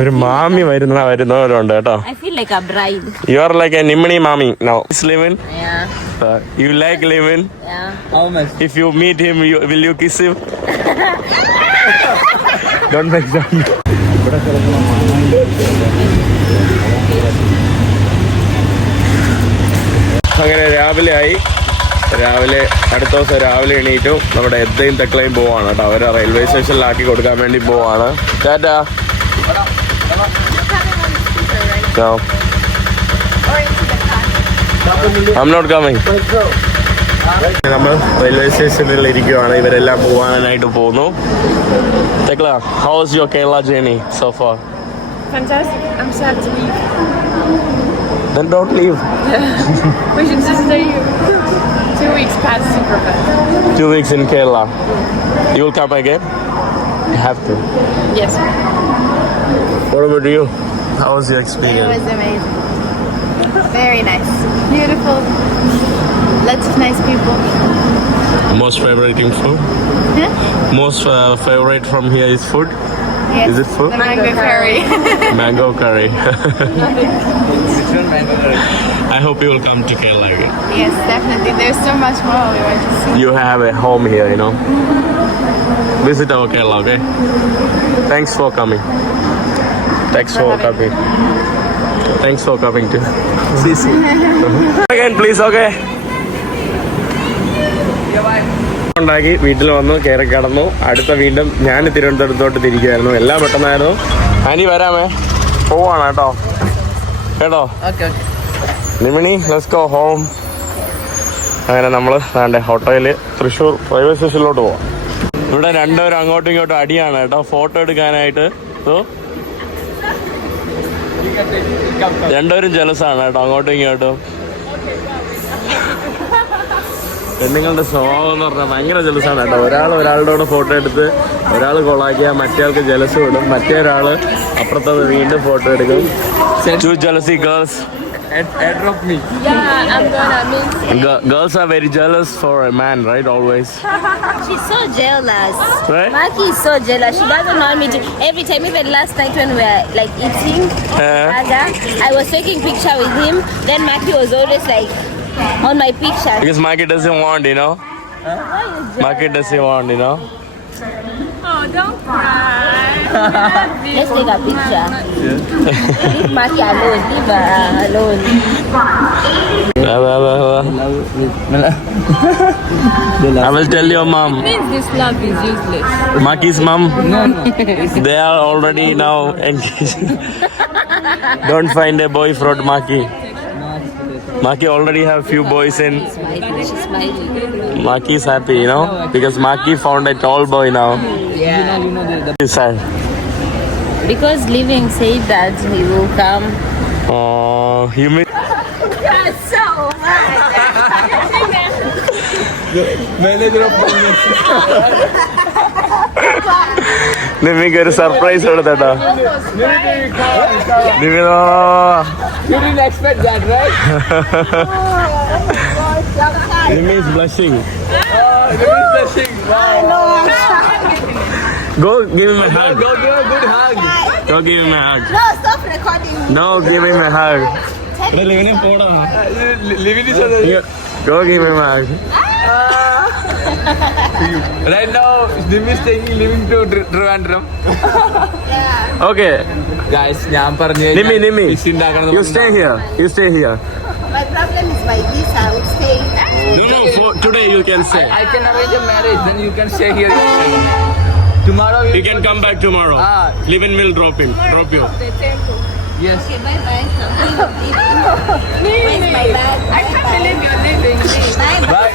ഒരു മാമി വരുന്നവരുണ്ട് കേട്ടോ. I feel like a bride. You are like a Nimini mommy now. Is Livin? Yeah. You like Livin? Yeah. How much? If you meet him, will you kiss him? Don't make sound. അങ്ങനെ രാവിലെ അടുത്ത ദിവസം രാവിലെ എണീറ്റു നമ്മുടെ എത്തയും തെക്കളയും പോവാണ് കേട്ടോ. അവരെ റെയിൽവേ സ്റ്റേഷനിലാക്കി കൊടുക്കാൻ വേണ്ടി പോവാണ്. Tata. No. I'm not coming. നമ്മൾ റെയിൽവേ സ്റ്റേഷനിൽ ഇരിക്കുവാണ്. ഇവരെല്ലാം പോകാനായിട്ട് പോകുന്നു. തെക്ല, how was your Kerala journey so far? Fantastic. I'm sad to leave. Then don't leave. We should just stay here. 2 weeks past super fast. 2 weeks in Kerala. You will come again? You have to. Yes. What about you? How was your It experience? was amazing. Very nice. Beautiful. Lots of nice people. Most favorite food? Huh? Most favorite from here is food? Yes. Is it food? The mango curry. Mango curry. Which one mango curry? I hope you will come to Kerala again. Yes, definitely. There's so much more we want to see. You have a home here, you know. Visit our Kerala, okay? Thanks for coming. Thanks for coming. Thanks for coming too. See. Again, please, okay? ഉണ്ടാക്കി വീട്ടിൽ വന്നു, കയറി കിടന്നു. അടുത്ത വീണ്ടും ഞാൻ തിരുവനന്തപുരത്തോട്ട് തിരിക്കുകയായിരുന്നു. എല്ലാം പെട്ടെന്നായിരുന്നു. ആനി വരാമേ, പോവാണ് കേട്ടോ. നിമിണി, ലെറ്റ്സ് ഗോ ഹോം. അങ്ങനെ നമ്മൾ വേണ്ട ഹോട്ടലിൽ തൃശ്ശൂർ റെയിൽവേ സ്റ്റേഷനിലോട്ട് പോവാം. ഇവിടെ രണ്ടുപേരും അങ്ങോട്ടും ഇങ്ങോട്ടും അടിയാണ് കേട്ടോ, ഫോട്ടോ എടുക്കാനായിട്ട്. രണ്ടുപേരും ജലസാണ് കേട്ടോ, അങ്ങോട്ടും ഇങ്ങോട്ടും. പെണ്ണുങ്ങളുടെ സ്വഭാവം എന്ന് പറഞ്ഞാൽ ഭയങ്കര ജലസാണ് കേട്ടോ. ഒരാളുടെ കൂടെ ഫോട്ടോ എടുത്ത് ഒരാൾ കൊളാക്കിയാൽ മറ്റേ ആൾക്ക് ജലസ് വിടും, മറ്റേ ഒരാൾ അപ്പുറത്തത് വീണ്ടും ഫോട്ടോ എടുക്കും. Two jealousy girls. Airdrop me. Yeah, I'm gonna miss. Girls are very jealous for a man, right? Always. She's so jealous. Right? Maki is so jealous. She doesn't want me to. Every time, even last night when we were like eating, burger, I was taking picture with him. Then Maki was always like on my picture. Because Maki doesn't want, you know. Maki doesn't want, you know. Oh, don't cry. Let's take a picture. Leave Maki alone. Leave her alone. I will tell your mom. Means this love is useless. Maki's mom. No. They are already now engaged. Don't find a boy for Maki. Maki already have few boys in. She's smiling. Maki is happy, you know, because Maki found a tall boy now. Yeah. You know the He's sad. Because Living said that he will come. Oh, you mean? That's so much. manager of നിമിക്ക് ഒരു surprise കൊടുത്തട്ടോ. നിമിനോ, You didn't expect that, right? Nimi is blushing. You is blushing. Wow. Go give him a hug. Go give a good hug. Go give him a hug. No, stop recording. No, give him a hug. Living each other. Go give him a hug. Right now, Nim is taking living to Trivandrum. Okay. Guys, ഞാൻ പറഞ്ഞു Nimi. You stay here. My problem is my visa. I would stay. No, for today you can stay. I can arrange a marriage, then you can stay here. Tomorrow You can come back tomorrow. Livin will drop you. Yes. Okay, bye bye. Where's my bag? I can't believe you're leaving. Bye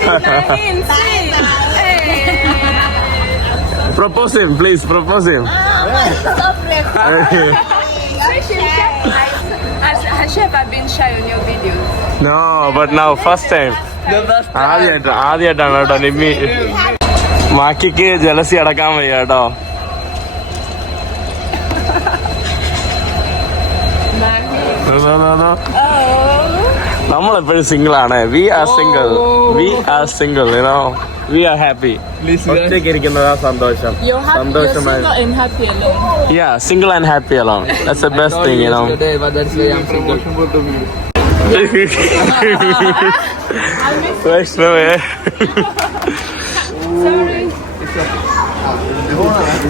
Propose him, please. Propose him. Stop recording. Has she ever been shy on your videos? No, but now first time. ആദ്യമായിട്ടാണ് കേട്ടോ Nimmi. മാക്കിക്ക് jealousy അടക്കാൻ വയ്യ കേട്ടോ. നമ്മളെപ്പോഴും single ആണ്. We are single you know, we are happy. ഒറ്റയ്ക്ക് ഇരിക്കുന്നതാ സന്തോഷം. സന്തോഷമായി. Yeah, single and happy alone. That's the best thing, you know. Today, but that's why I'm single.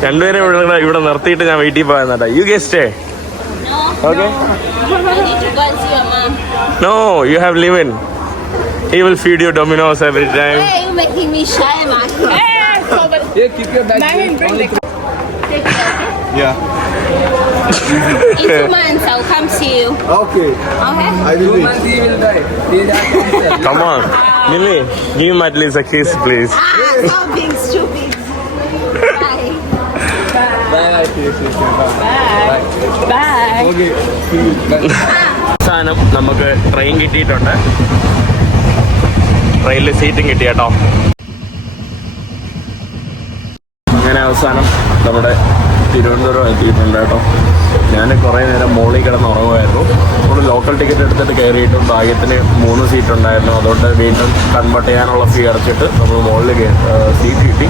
രണ്ടുപേരും ഇവിടെ നിർത്തിയിട്ട് ഞാൻ വീട്ടിൽ പോയെന്നാ. U ഗെസ്റ്റേ. Okay. I need to go and see your mom. No, you have live-in. He will feed you Domino's every time. Hey, you're making me shy, man. Yeah, keep your bag. Yeah. In 2 months, I'll come see you. Okay. Okay? I will 2 wait. months he will die. He died. Come on. Mimi, give him at least a kiss, please. Stop being stupid. Bye. Bye. Bye. Okay. See you. Bye. അവസാനം നമുക്ക് train കിട്ടിയിട്ടുണ്ട്. ട്രെയിനിൽ സീറ്റും കിട്ടി കേട്ടോ. അങ്ങനെ അവസാനം നമ്മുടെ തിരുവനന്തപുരം എത്തിയിട്ടുണ്ട് കേട്ടോ. ഞാൻ കുറേ നേരം മോളിൽ കിടന്ന് ഉറങ്ങുമായിരുന്നു. നമ്മൾ ലോക്കൽ ടിക്കറ്റ് എടുത്തിട്ട് കയറിയിട്ടും ഭാഗ്യത്തിന് 3 സീറ്റ് ഉണ്ടായിരുന്നു. അതുകൊണ്ട് വീണ്ടും കൺവേർട്ട് ചെയ്യാനുള്ള ഫീ അടച്ചിട്ട് നമ്മൾ മുകളിൽ സീറ്റ് കിട്ടി.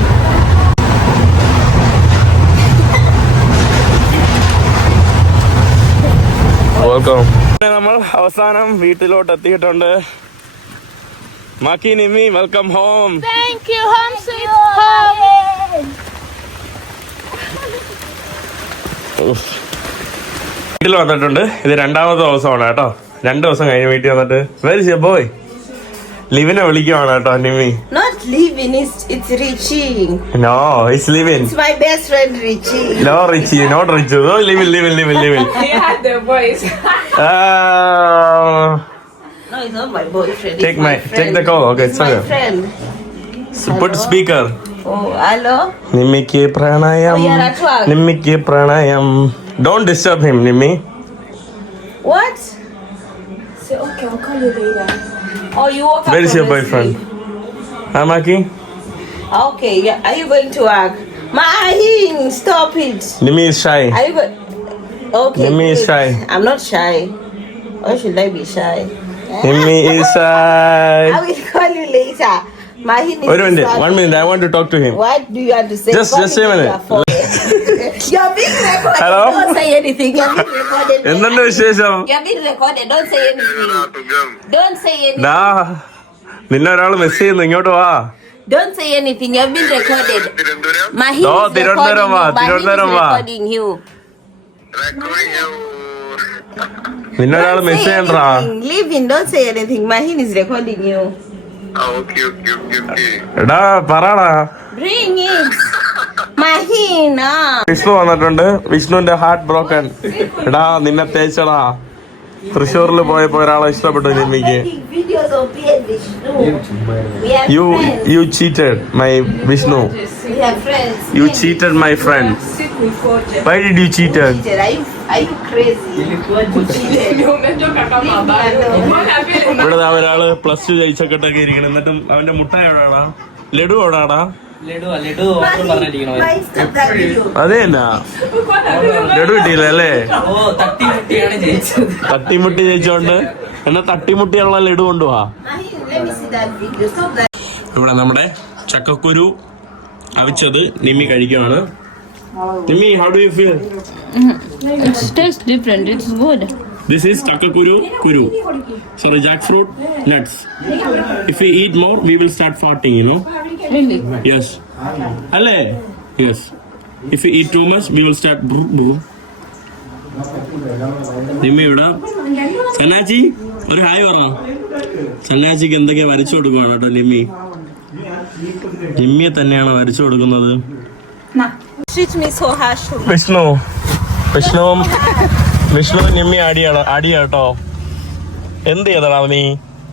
വെൽക്കം. നമ്മൾ അവസാനം വീട്ടിലോട്ട് എത്തിയിട്ടുണ്ട്. മാക്കി Nimmi, welcome home. Thank you, home sweet home. വീട്ടിൽ വന്നിട്ടുണ്ട്. ഇത് 2ാമത്തെ ദിവസമാണ് കേട്ടോ. 2 ദിവസം കഴിഞ്ഞ് വീട്ടിൽ വന്നിട്ട് വെരി ഷേ ബോയ് ലിവിനെ വിളിക്കുവാണ് കേട്ടോ Nimmi. Not living, it's Richie. No, it's Livin. It's my best friend, Richie. No Richie, not Richu. Oh Livin. They had their voice. No, it's not my boyfriend. Take it's my my- friend. take the call, okay, It's it's my okay. friend. Put speaker. Oh, hello. നിമ്മിക്ക് പ്രണയം, Oh, you're at work. നിമ്മിക്ക് പ്രണയം. Don't disturb him, Nimmi. What? Say, okay, I'll call you later. Oh, you woke up. Where is your from boyfriend? sleep. Hi, Maki. Okay, yeah. Are you going to work? Mahin, stop it. Nimmi is shy. Are you going? Okay. Nimmi is good. shy. I'm not shy. Why should I be shy? Nimmi is shy. I will call you later. Mahin is. Wait a minute. disturbing. 1 minute. I want to talk to him. What do you have to say? Just Call a me minute. your phone. You're being recorded. Hello? Don't say anything. You're being recorded. എന്തുണ്ട് വിശേഷം? You're being recorded. Don't say anything. Don't say anything. ഡാ, നിന്നെ ഒരാൾ miss ചെയ്യുന്നു. ഇങ്ങോട്ട് വാ. Don't say anything. You're being recorded. Mahin No, is recording Tirunelveli you. va, Mahin is Tirunelveli va. recording you. നിന്നെ ഒരാൾ Don't miss say ചെയ്യണ്ടാ. anything. Leave in. Don't say anything. Mahin is recording you. Okay. എടാ പറടാ. Bring it. Mahin, Vishnu വന്നിട്ടുണ്ട്. വിഷ്ണുവിന്റെ heart broken. എടാ നിന്നെ തേച്ചടാ. തൃശ്ശൂരിൽ പോയപ്പോ ഒരാളെ ഇഷ്ടപ്പെട്ടു നിമ്മിക്ക്. Making videos of me and Vishnu. We are friends. You cheated my Vishnu. We are friends. You cheated my friend. Why did you cheat her? Are you crazy? Cheated. ഇവിടെ ദാ ഒരാള് +2 ജയിച്ചക്കെട്ടൊക്കെ ഇരിക്കണം. എന്നിട്ടും അവന്റെ മുട്ട എവിടാടാ? ലഡു എവിടാടാ? അതെ എന്നാ ലഡു കിട്ടിയില്ല അല്ലേ? തട്ടിമുട്ടി ജയിച്ചോണ്ട് എന്നാ തട്ടിമുട്ടിയുള്ള ലഡു കൊണ്ടുപോവാ. Mahin, let me see that video. Stop that. ഇവിടെ നമ്മുടെ ചക്കക്കുരു അവിച്ചത് Nimmi കഴിക്കുവാണ്. Nimmi, how do you feel? It tastes different. It's good. This is chakakuru kuru. Sorry, jackfruit nuts. If we eat more, we will start farting, you know? Really? Yes. Alle? Yes. If we eat too much, we will start brr brr. Nimmi ഇവിടെ സന്നാച്ചി ഒരു hi പറ. സന്നാച്ചിക്ക് എന്തൊക്കെയാ വരച്ചു കൊടുക്കുവാണ് കേട്ടോ നിമ്മി. നിമ്മിയെ വരച്ചു കൊടുക്കുന്നത്. Treat me so harsh. Vishnu Nimmi ആടിയാട്ടോ. എന്ത് ചെയ്തടാ നീ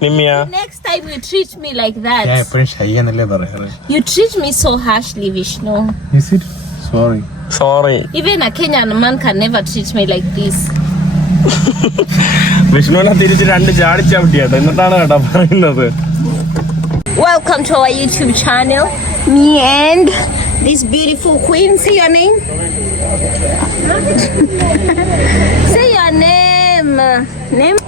നിമ്മിയ? Next time you treat me like that. ഞാൻ എപ്പോഴും ഷൈ എന്നല്ലേ പറയാറ്. You treat me so harshly, Vishnu. Is it? Sorry. Sorry. Even a Kenyan man can never treat me like this. വിഷ്ണുവിനെ തിരിച്ച് 2 ചാടിച്ചാവിട്ടിയാട്ടോ. എന്നിട്ടാണ് കേട്ടോ പറയുന്നത്. Welcome to our YouTube channel. Me and this beautiful queen. Say your name. Say your name. Name.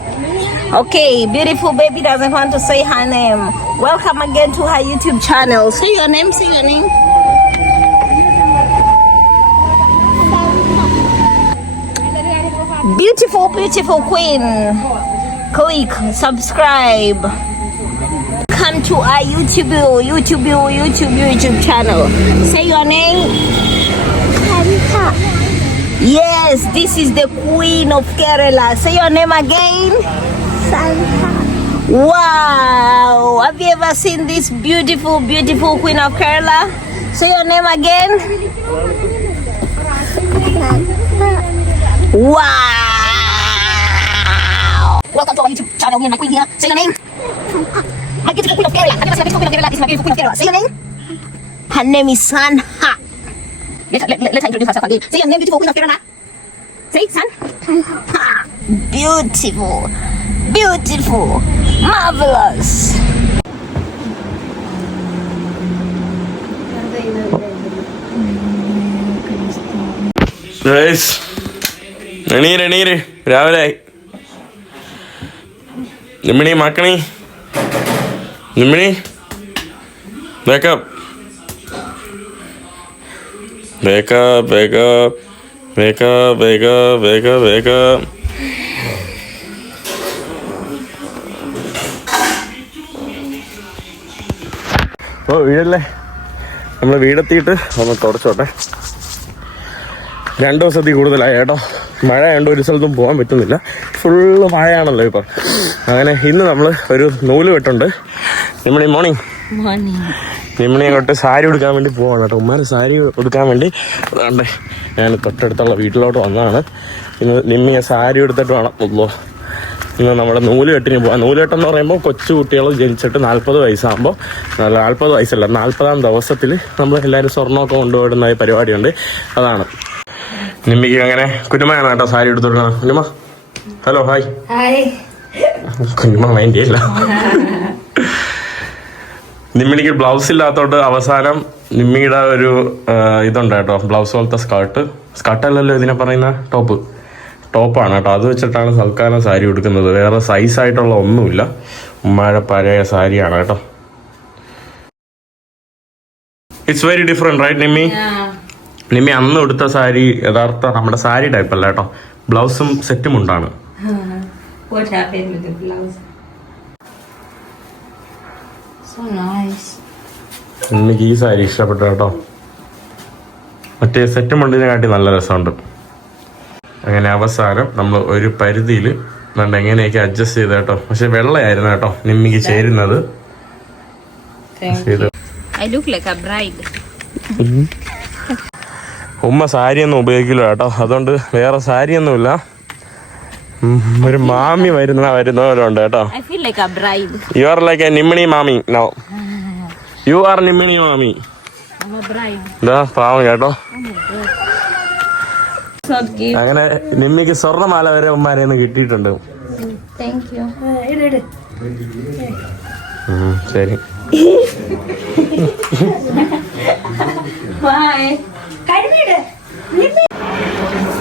Okay, beautiful baby doesn't want to say her name. Welcome again to her YouTube channel. Say your name, say your name. Beautiful, beautiful queen. Click subscribe. Come to our YouTube channel. Say your name. Yes, this is the queen of Kerala. Say your name again. Wow, have you ever seen this beautiful, beautiful queen of Kerala? Say your name again. Wow. Welcome to our YouTube channel. Me and my queen here. Say your name. My beautiful queen of Kerala. Have you ever seen the beautiful queen of Kerala? This is my beautiful queen of Kerala. Say your name. Her name is Sanha. Let's introduce herself again. Say your name, beautiful queen of Kerala. Say, San. Beautiful. Beautiful. Marvelous. എണീര് രാവിലെ നിമ്മിണി മക്കണി നിമ്മിണി wake up ഓ വീടല്ലേ നമ്മൾ വീടെത്തിയിട്ട് ഒന്ന് തുടച്ചോട്ടെ. 2 ദിവസത്തിൽ കൂടുതലായി കേട്ടോ. മഴ ആയതുകൊണ്ട് ഒരു സ്ഥലത്തും പോകാൻ പറ്റുന്നില്ല, ഫുള്ള് മഴയാണല്ലോ ഇപ്പം. അങ്ങനെ ഇന്ന് നമ്മൾ ഒരു നൂല് വെട്ടുണ്ട്. നിമ്മിണി മോർണിംഗ് നിമ്മിണി അങ്ങോട്ട് സാരി ഉടുക്കാൻ വേണ്ടി പോവാണ് കേട്ടോ. ഉമ്മാരെ സാരി ഉടുക്കാൻ വേണ്ടി അതുകൊണ്ടേ ഞാൻ തൊട്ടടുത്തുള്ള വീട്ടിലോട്ട് വന്നതാണ്. ഇന്ന് നിമ്മിയെ സാരി എടുത്തിട്ട് വേണം ഇന്ന് നമ്മുടെ നൂലുകെട്ടിന് പോകാം. നൂലുകെട്ടെന്ന് പറയുമ്പോൾ കൊച്ചു കുട്ടികൾ ജനിച്ചിട്ട് 40 വയസ്സാകുമ്പോൾ 40 വയസ്സല്ല 40-ാം ദിവസത്തിൽ നമ്മൾ എല്ലാവരും സ്വർണ്ണമൊക്കെ കൊണ്ടുപോടുന്ന പരിപാടിയുണ്ട്. അതാണ് നിമ്മിക്ക് അങ്ങനെ കുഞ്ഞുമ്മയാണ് കേട്ടോ സാരി എടുത്തോളാം. കുഞ്ഞുമ്മ ഹലോ ഹായ്. കുഞ്ഞുമ്മ മൈൻഡ് ഇല്ല. നിമ്മിണിക്ക് ബ്ലൗസ് ഇല്ലാത്തോണ്ട് അവസാനം നിമ്മിയുടെ ഒരു ഇതുണ്ട് കേട്ടോ, ബ്ലൗസ് പോലത്തെ സ്കർട്ടല്ലല്ലോ ഇതിനെ പറയുന്ന ടോപ്പാണ് കേട്ടോ. അത് വെച്ചിട്ടാണ് തൽക്കാലം സാരി ഉടുക്കുന്നത്. വേറെ സൈസായിട്ടുള്ള ഒന്നുമില്ല. ഉമ്മാടെ പഴയ സാരിയാണ് കേട്ടോ. It's very different right Nimmi? Nimmi അന്ന് ഉടുത്ത സാരി യഥാർത്ഥ നമ്മുടെ സാരി ടൈപ്പ് അല്ല കേട്ടോ, ബ്ലൗസും സെറ്റും ഉണ്ടാണ്. നിമ്മിക്ക് ഈ സാരി ഇഷ്ടപ്പെട്ടു കേട്ടോ. മറ്റേ സെറ്റും മുണ്ടിനെ കാട്ടി നല്ല രസമുണ്ട്. അങ്ങനെ അവസാനം നമ്മൾ ഒരു പരിധിയിൽ എങ്ങനെയൊക്കെ അഡ്ജസ്റ്റ് ചെയ്ത് കേട്ടോ. പക്ഷെ വെള്ളയായിരുന്നു കേട്ടോ നിമ്മിക്ക് ചേരുന്നത്. ഉമ്മ സാരിയൊന്നും ഉപയോഗിക്കില്ല കേട്ടോ, അതുകൊണ്ട് വേറെ സാരിയൊന്നുമില്ല. ഒരു മാമി വരുന്നവരുണ്ട് കേട്ടോ. You are like a Nimmini mami. No, you are നിമ്മിണി മാമി. ഇതാ പാവം കേട്ടോ. അങ്ങനെ നിമ്മിക്ക് സ്വർണ്ണമാല വരെ ഉമ്മാരെ കിട്ടിയിട്ടുണ്ട്. ശരി.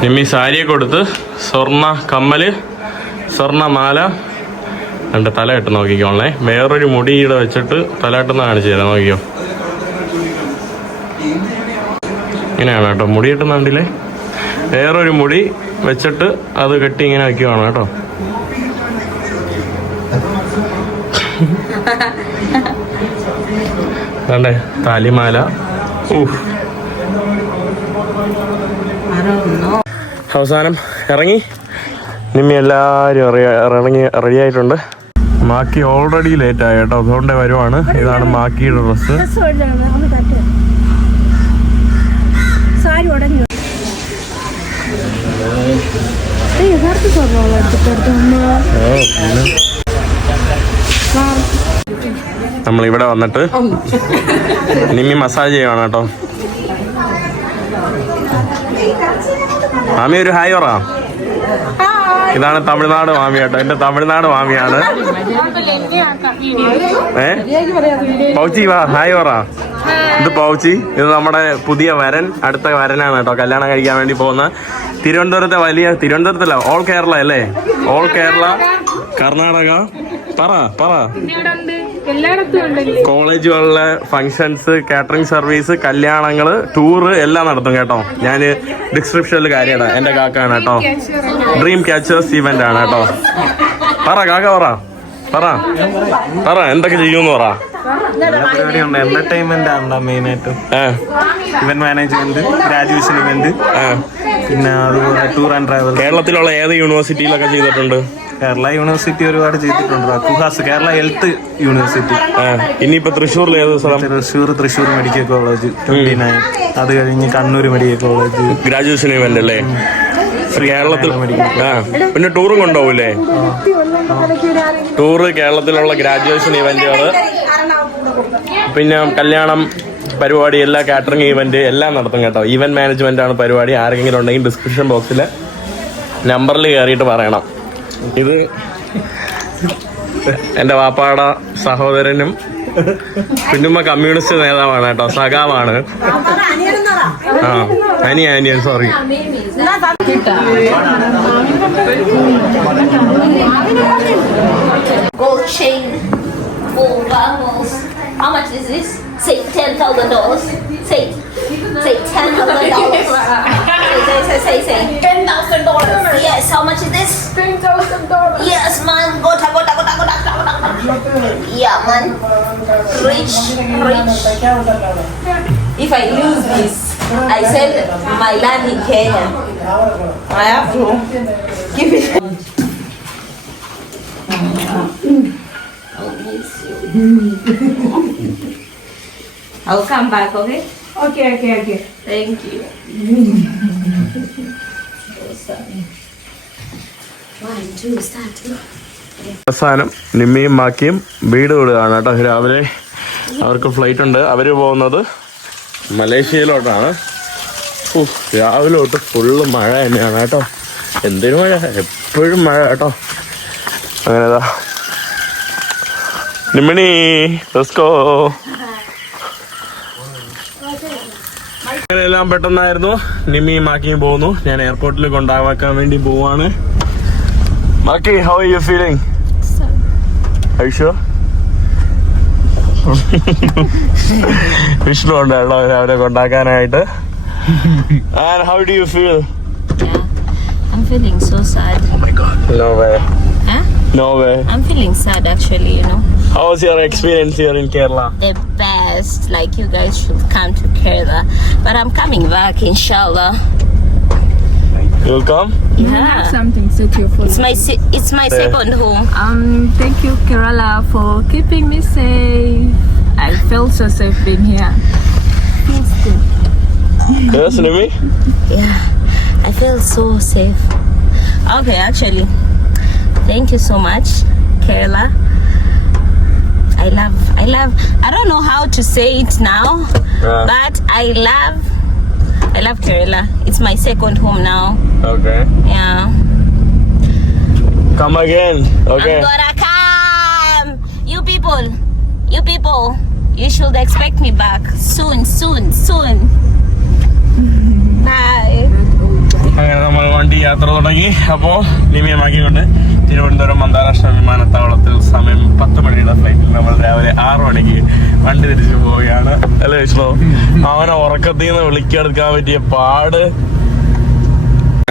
നിമ്മി സാരിയെ കൊടുത്ത് സ്വർണ്ണ കമ്മല്, സ്വർണ്ണമാല, എൻ്റെ തല കെട്ട് നോക്കിക്കോളേ. വേറൊരു മുടിയുടെ വെച്ചിട്ട് തല കെട്ടുന്ന കാണിച്ചു തരാം, നോക്കിക്കോ. ഇങ്ങനെയാണ് കേട്ടോ മുടി കെട്ടുന്ന കണ്ടില്ലേ. വേറൊരു മുടി വെച്ചിട്ട് അത് കെട്ടി ഇങ്ങനെ വയ്ക്കുവാണ് കേട്ടോ. കണ്ടേ താലിമാല. അവസാനം ഇറങ്ങി നിമ്മി എല്ലാവരും ഇറങ്ങി റെഡിയായിട്ടുണ്ട്. മാക്കി ഓൾറെഡി ലേറ്റ് ആയി കേട്ടോ, അതുകൊണ്ട് വരുവാണ്. ഇതാണ് മാക്കിയുടെ ഡ്രസ്സ്. നമ്മളിവിടെ വന്നിട്ട് നിമ്മി മസാജ് ചെയ്യുവാണ് കേട്ടോ. മാമി ഒരു ഹായ് പറ. ഇതാണ് തമിഴ്നാട് മാമി കേട്ടോ, എന്റെ തമിഴ്നാട് മാമിയാണ്. പൗച്ചി വാ ഹായ് പറ. ഇത് പൗച്ചി, ഇത് നമ്മുടെ പുതിയ വരൻ, അടുത്ത വരനാണ് കേട്ടോ, കല്യാണം കഴിക്കാൻ വേണ്ടി പോകുന്ന. തിരുവനന്തപുരത്തല്ല, ഓൾ കേരള അല്ലേ, ഓൾ കേരള കർണാടക പറ ഇവിടെ ഉണ്ട് എല്ലായിടത്തും ഉണ്ടല്ലേ കോളേജുകളിലെ ഫങ്ഷൻസ്, കാറ്ററിംഗ് സർവീസ്, കല്യാണങ്ങള്, ടൂറ് എല്ലാം നടത്തും കേട്ടോ. ഞാൻ ഡിസ്ക്രിപ്ഷനിൽ കാര്യമാണ്. എന്റെ കാക്കാണ് കേട്ടോ. ഡ്രീം ക്യാച്ചേഴ്സ് ഇവന്റ് ആണ് കേട്ടോ. പറ കാക്ക പറ എന്തൊക്കെ ചെയ്യൂന്ന് പറ. എന്റർടൈൻമെന്റ് ആണ് മെയിൻ ആയിട്ട്. ഇവന്റ് മാനേജ്മെന്റ്, ഗ്രാജുവേഷൻ ഇവന്റ്, പിന്നെ അതുപോലെ ടൂർ ആൻഡ് ട്രാവൽ. കേരളത്തിലുള്ള ഏത് യൂണിവേഴ്സിറ്റിയിലൊക്കെ ചെയ്തിട്ടുണ്ട്? കേരള യൂണിവേഴ്സിറ്റി ഒരുപാട് ചെയ്തിട്ടുണ്ട്. KUHAS Kerala health university. ഇനിയിപ്പോ തൃശ്ശൂരിൽ ഏത് സ്ഥലം? Thrissur medical college 29. അത് കഴിഞ്ഞ് Kannur medical college graduation event അല്ലേ കേരളത്തിൽ? പിന്നെ ടൂറും കൊണ്ടുപോകൂലേ? ടൂറ്, കേരളത്തിലുള്ള ഗ്രാജുവേഷൻ ഇവന്റുകള്, പിന്നെ കല്യാണം പരിപാടി, എല്ലാ കാറ്ററിംഗ് ഇവന്റ് എല്ലാം നടത്തും കേട്ടോ. ഇവന്റ് മാനേജ്മെന്റ് ആണ് പരിപാടി. ആരെങ്കിലും ഉണ്ടെങ്കിൽ ഡിസ്ക്രിപ്ഷൻ ബോക്സിൽ നമ്പറിൽ കയറിയിട്ട് പറയണം. ഇത് എൻ്റെ വാപ്പാട സഹോദരനും പിന്നുമ്മ കമ്മ്യൂണിസ്റ്റ് നേതാവാണ് കേട്ടോ. സഖാവാണ്. അനിയൻ sorry. Gold chain, 4 bangles. How much is this? Say $10,000. Say $10,000. Say $10,000. Yes. How much is this? $10,000. Yes, man. Gota. Yeah, man. Rich. If I lose this, I sell my land in Kenya. I have to give it. I'll come back, okay? Okay. Thank you. One, two, start. അവസാനം നിമ്മിയും മാക്കിയും വീട് വിടുകയാണ് കേട്ടോ. രാവിലെ അവർക്ക് flight ഉണ്ട്. അവര് പോകുന്നത് മലേഷ്യയിലോട്ടാണ്. രാവിലെ തൊട്ട് ഫുള്ള് മഴ തന്നെയാണ് കേട്ടോ. എന്തൊരു മഴ, എപ്പോഴും മഴ കേട്ടോ. അങ്ങനെതാ നിമ്മിണി ലെറ്റ്സ് എല്ലാം പെട്ടെന്നായിരുന്നു. നിമ്മിയും മാക്കിയും പോകുന്നു. ഞാൻ എയർപോർട്ടിൽ കൊണ്ടാക്കാൻ വേണ്ടി പോവാണ്. മാക്കി, how are you feeling? Are you sure? Vishnu ഉണ്ട് കേട്ടോ അവരെ കൊണ്ടാക്കാനായിട്ട്. And how do you feel? I'm feeling so sad. Oh my god. No way. Huh? No way. I'm feeling sad actually, you know. How was your experience here in Kerala? The best. Like you guys should come to Kerala. But I'm coming back, inshallah. You'll come? Yeah. Something set you for. It's my second home. Thank you, Kerala, for keeping me safe. I felt so safe being here. Feels good. Yes, Nimi? Yeah. I feel so safe. Okay, actually. Thank you so much, Kerala. I love I don't know how to say it now, but I love Kerala. It's my second home now. Okay. Yeah. Come again. Okay. I'm gonna come. You people, you should expect me back soon. Bye. അങ്ങനെ നമ്മൾ വണ്ടി യാത്ര തുടങ്ങി. അപ്പോൾ നിമിയമാക്കിക്കൊണ്ട് തിരുവനന്തപുരം അന്താരാഷ്ട്ര വിമാനത്താവളത്തിൽ സമയം 10 മണിയുടെ ഫ്ലൈറ്റിൽ നമ്മൾ രാവിലെ 6 മണിക്ക് വണ്ടി തിരിച്ചു പോവുകയാണ്. അല്ലേ വിഷ്ണു? അവനെ ഉറക്കത്തിൽ നിന്ന് വിളിക്കെടുക്കാൻ പറ്റിയ പാട്.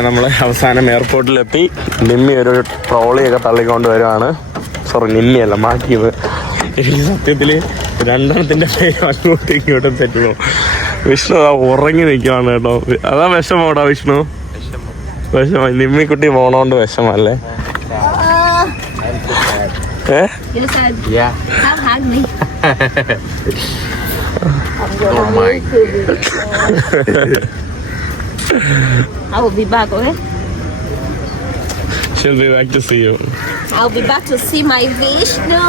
നമ്മള് അവസാനം എയർപോർട്ടിലെത്തി. നിമ്മി ഒരു ട്രോളിയൊക്കെ തള്ളിക്കൊണ്ട് വരുവാണ്. സോറി, നിമ്മിയല്ല, മാറ്റിയത്. എനിക്ക് സത്യത്തില് രണ്ടെണ്ണത്തിന്റെ പേര് അങ്ങോട്ടും ഇങ്ങോട്ടും തെറ്റുന്നു. വിഷ്ണു ഉറങ്ങി നിൽക്കുവാണ് കേട്ടോ. അതാ വിഷമോടാ വിഷ്ണു? വിഷമ. നിമ്മിക്കുട്ടി പോണോണ്ട് വിഷമല്ലേ? You said, Yeah. come hug me. Oh my. I will be back, okay? She'll be back to see you. I'll be back to see my Vishnu.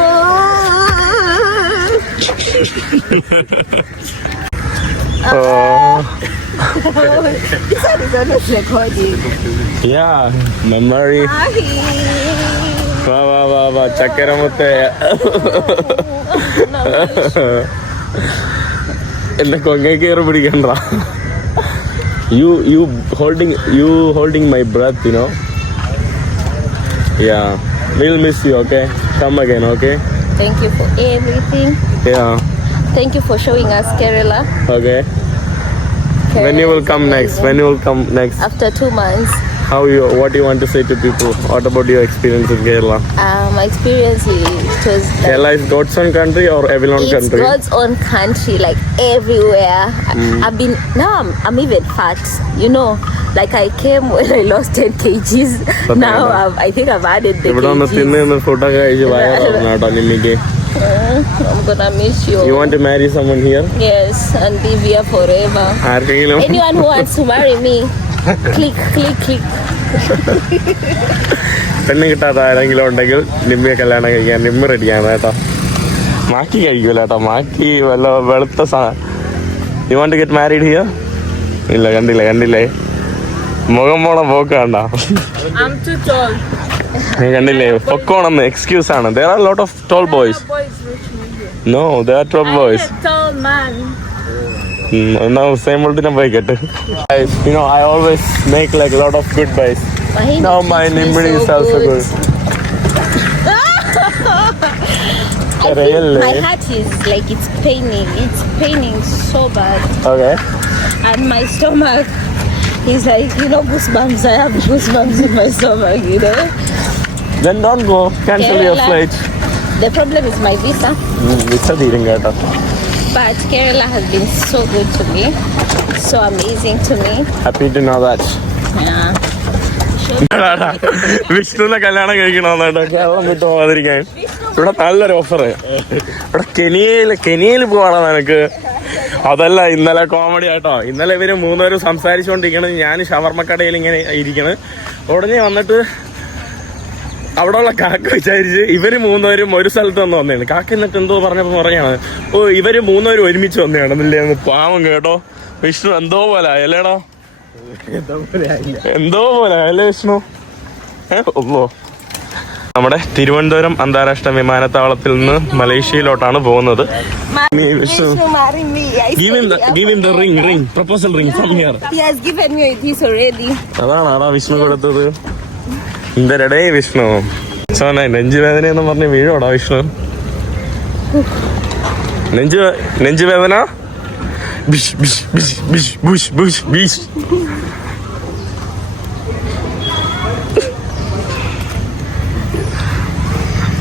This one is always recording. Yeah, memory. വാ ചക്കരമുത്തേ. എന്നെ കൊങ്ങ കയറി പിടിക്കണ്ട. You holding my breath, you know. Yeah. We'll miss you, okay? Come again, okay? Thank you for everything. Yeah, Thank you for showing us Kerala. okay. When you will come next? When you will come next? After 2 months, What do you want to say to people? What about your experience in Kerala? my experience it was like, Kerala is God's own country or Avalon it's country? God's own country, like everywhere. I've been now I'm even fat, you know. Like I came when I lost 10 kgs. Now I think I've added the ഇവിടെ ഒന്ന് kgs. തിന്ന് ഫുഡൊക്കെ കഴിച്ച് വയറാണ് കേട്ടോ നിമ്മിക്ക്. I'm gonna miss you. You want to marry someone here? Yes, and live here forever. ആർക്കെങ്കിലും Anyone who wants to marry me, click. പെണ്ണ് കിട്ടാത്ത ആരെങ്കിലും ഉണ്ടെങ്കിൽ നിമ്മിയെ കല്യാണം കഴിക്കാൻ നിമ്മ റെഡിയാണ് കേട്ടോ. മാക്കി കഴിക്കൂല കേട്ടോ, മാക്കി വല്ല വെളുത്ത you want to get married here? ഇല്ല, കണ്ടില്ലേ മുഖം പോണ പോക്ക് കണ്ട. I'm too tall. നീ കണ്ടില്ലേ പൊക്കോണെന്ന് എക്സ്ക്യൂസ് ആണ്. There are a lot of tall boys. No, there are tall boys. Tall man. എന്നാ സേമുൾട്ടിനെ പോയി കേട്ട്. You know, I always make like a lot of good boys. Now my Nimri is also good. Really? My heart is like it's paining so bad, Okay. and my stomach is like, you know, goosebumps. I have goosebumps in my stomach, you know. Then don't go. Cancel your Kerala. flight. The problem is my visa, Visa തീരും കേട്ടോ. but Kerala has been so good to me, so amazing to me. Happy to know that. Yeah. വിഷ്ണുവിനെ കല്യാണം കഴിക്കണമെന്നാട്ടോ കേരളം വിട്ടു പോകാതിരിക്കാൻ. ഇവിടെ നല്ലൊരു offer. ഇവിടെ കെനിയയിൽ പോവാണോ നിനക്ക്? അതല്ല, ഇന്നലെ കോമഡി ആട്ടോ. ഇന്നലെ ഇവര് മൂന്നുപേരും സംസാരിച്ചുകൊണ്ടിരിക്കണത്, ഞാൻ ഷവർമ്മക്കടയിൽ ഇങ്ങനെ ഇരിക്കണ്. ഉടനെ വന്നിട്ട് അവിടെയുള്ള കാക്ക വിചാരിച്ച് ഇവര് മൂന്നുപേരും ഒരു സ്ഥലത്ത് വന്ന് വന്നതാണ്. കാക്ക എന്നിട്ട് എന്തോ പറഞ്ഞപ്പോ പറയാണ്, ഓ ഇവര് മൂന്നുപേരും ഒരുമിച്ച് വന്നതാണെന്നില്ലേ. പാവം കേട്ടോ വിഷ്ണു. എന്തോ പോലെ അല്ലേടാ, എന്തോ പോലെ അല്ലേ വിഷ്ണു? ഒന്നോ നമ്മുടെ തിരുവനന്തപുരം അന്താരാഷ്ട്ര വിമാനത്താവളത്തിൽ നിന്ന് മലേഷ്യയിലോട്ടാണ് പോകുന്നത്. Vishnu, marry me. Give him the ring, proposal ring from here. He has given me this already. അതാണാടാ Vishnu കൊടുത്തത്. എന്തരടേ വിഷ്ണു സോന, നെഞ്ചുവേദനയെന്ന് പറഞ്ഞ് വീഴോടാ വിഷ്ണു. നെഞ്ചുവേദന ബിഷ് ബിഷ് ബിഷ് ബിഷ് ബുഷ് ബുഷ് ബിഷ്.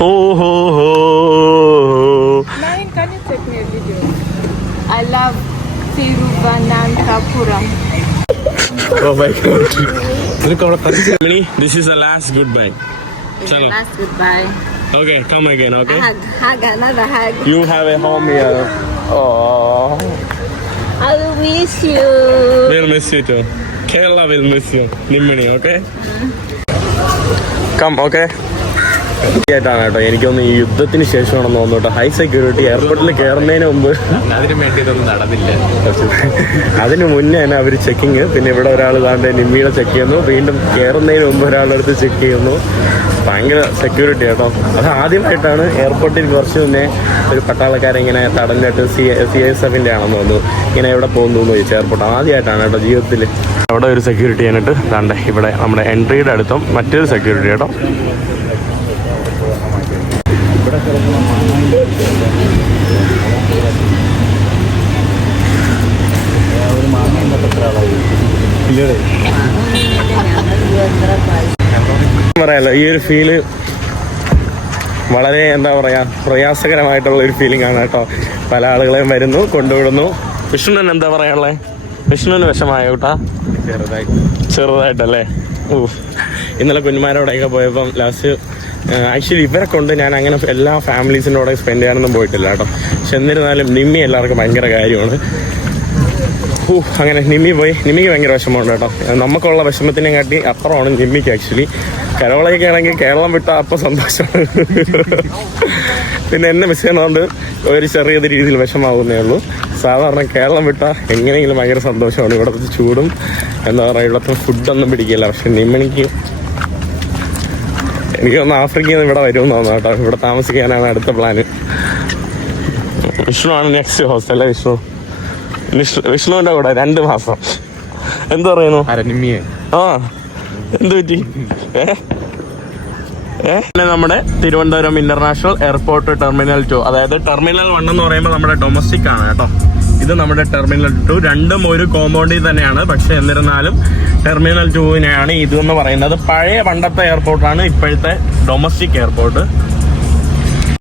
ഓഹോ ഹോ. Nine, can you take me a video? I love Thiruvananthapuram. Oh my God. Look out, this is the last goodbye. Chalo. Last goodbye. Okay, come again, okay? Hug, another hug. You have a home here. Oh, I will miss you. we'll miss you too. Kerala will miss you. Nimmani, okay? Come, okay? ാണ് കേട്ടോ. എനിക്കൊന്ന് ഈ യുദ്ധത്തിന് ശേഷമാണെന്ന് തോന്നുന്നു കേട്ടോ. High security എയർപോർട്ടിൽ കയറുന്നതിന് മുമ്പ് അതിനു വേണ്ടി ഇതൊന്നും നടന്നില്ല. അതിന് മുന്നേ തന്നെ അവർ ചെക്കിങ്, പിന്നെ ഇവിടെ ഒരാൾ താണ്ടെ നിമ്മിയുടെ ചെക്ക് ചെയ്യുന്നു, വീണ്ടും കയറുന്നതിന് മുമ്പ് ഒരാളുടെ അടുത്ത് ചെക്ക് ചെയ്യുന്നു. ഭയങ്കര സെക്യൂരിറ്റി കേട്ടോ. അത് ആദ്യമായിട്ടാണ് എയർപോർട്ടിൽ കുറച്ച് മുന്നേ ഒരു പട്ടാളക്കാരിങ്ങനെ തടഞ്ഞിട്ട് CISFന്റെ ആണെന്ന് തോന്നുന്നു ഇങ്ങനെ എവിടെ പോകുന്നു എന്ന് ചോദിച്ചു. എയർപോർട്ട് ആദ്യമായിട്ടാണ് കേട്ടോ ജീവിതത്തിൽ. അവിടെ ഒരു സെക്യൂരിറ്റി ചെയ്യാനിട്ട് താണ്ടെ ഇവിടെ നമ്മുടെ എൻട്രിയുടെ അടുത്തും മറ്റൊരു സെക്യൂരിറ്റി കേട്ടോ. പറയാലോ, ഈ ഒരു ഫീല് വളരെ എന്താ പറയാ പ്രയാസകരമായിട്ടുള്ള ഒരു ഫീലിംഗ് ആണ് കേട്ടോ. പല ആളുകളെയും വരുന്നു, കൊണ്ടുവിടുന്നു. വിഷ്ണുവിന് എന്താ പറയാനുള്ളത്? വിഷ്ണുവിന് വിഷമായ കേട്ടാ ചെറുതായിട്ടല്ലേ. ഇന്നലെ കുഞ്ഞുമാരോടെയൊക്കെ പോയപ്പം ലാസ്റ്റ് ആക്ച്വലി ഇവരെ കൊണ്ട് ഞാൻ അങ്ങനെ എല്ലാ ഫാമിലീസിൻ്റെ കൂടെ സ്പെൻഡ് ചെയ്യാനൊന്നും പോയിട്ടില്ല കേട്ടോ. പക്ഷെ എന്നിരുന്നാലും നിമ്മി എല്ലാവർക്കും ഭയങ്കര കാര്യമാണ്. അങ്ങനെ നിമ്മിക്ക് ഭയങ്കര വിഷമമുണ്ട് കേട്ടോ. നമുക്കുള്ള വിഷമത്തിനെ കാട്ടി അപ്പുറമാണ് നിമ്മിക്ക് ആക്ച്വലി. കരോളയൊക്കെ ആണെങ്കിൽ കേരളം വിട്ടാൽ അപ്പം സന്തോഷമാണ്. പിന്നെ എന്നെ മിസ് ചെയ്യുന്നതുകൊണ്ട് ഒരു ചെറിയ രീതിയിൽ വിഷമാവുന്നേ ഉള്ളൂ. സാധാരണ കേരളം വിട്ടാൽ എങ്ങനെയെങ്കിലും ഭയങ്കര സന്തോഷമാണ്. ഇവിടുത്തെ ചൂടും എന്താ പറയുക, ഇവിടുത്തെ ഫുഡൊന്നും പിടിക്കില്ല. പക്ഷെ നിമ്മിണിക്ക് എനിക്കൊന്ന് ആഫ്രിക്കയിൽ നിന്ന് ഇവിടെ വരുമെന്ന് തോന്നുന്നു കേട്ടോ. ഇവിടെ താമസിക്കാനാണ് അടുത്ത പ്ലാന്. വിഷ്ണു ആണ് നെക്സ്റ്റ് ഹോസ്റ്റല്ലേ? വിഷ്ണുവിന്റെ കൂടെ 2 മാസം. എന്ത് പറയുന്നു? നിമ്മിയെ ആ എന്ത് പറ്റി? പിന്നെ നമ്മുടെ തിരുവനന്തപുരം ഇന്റർനാഷണൽ എയർപോർട്ട് ടെർമിനൽ 2, അതായത് ടെർമിനൽ 1 എന്ന് പറയുമ്പോൾ നമ്മുടെ ഡൊമസ്റ്റിക് ആണ് കേട്ടോ. ഇത് നമ്മുടെ ടെർമിനൽ 2, രണ്ടും ഒരു കോമ്പൗണ്ടിൽ തന്നെയാണ്. പക്ഷെ എന്നിരുന്നാലും ടെർമിനൽ 2-നെയാണ് ഇതെന്ന് പറയുന്നത്. പഴയ പണ്ടത്തെ എയർപോർട്ടാണ് ഇപ്പോഴത്തെ ഡൊമസ്റ്റിക് എയർപോർട്ട്.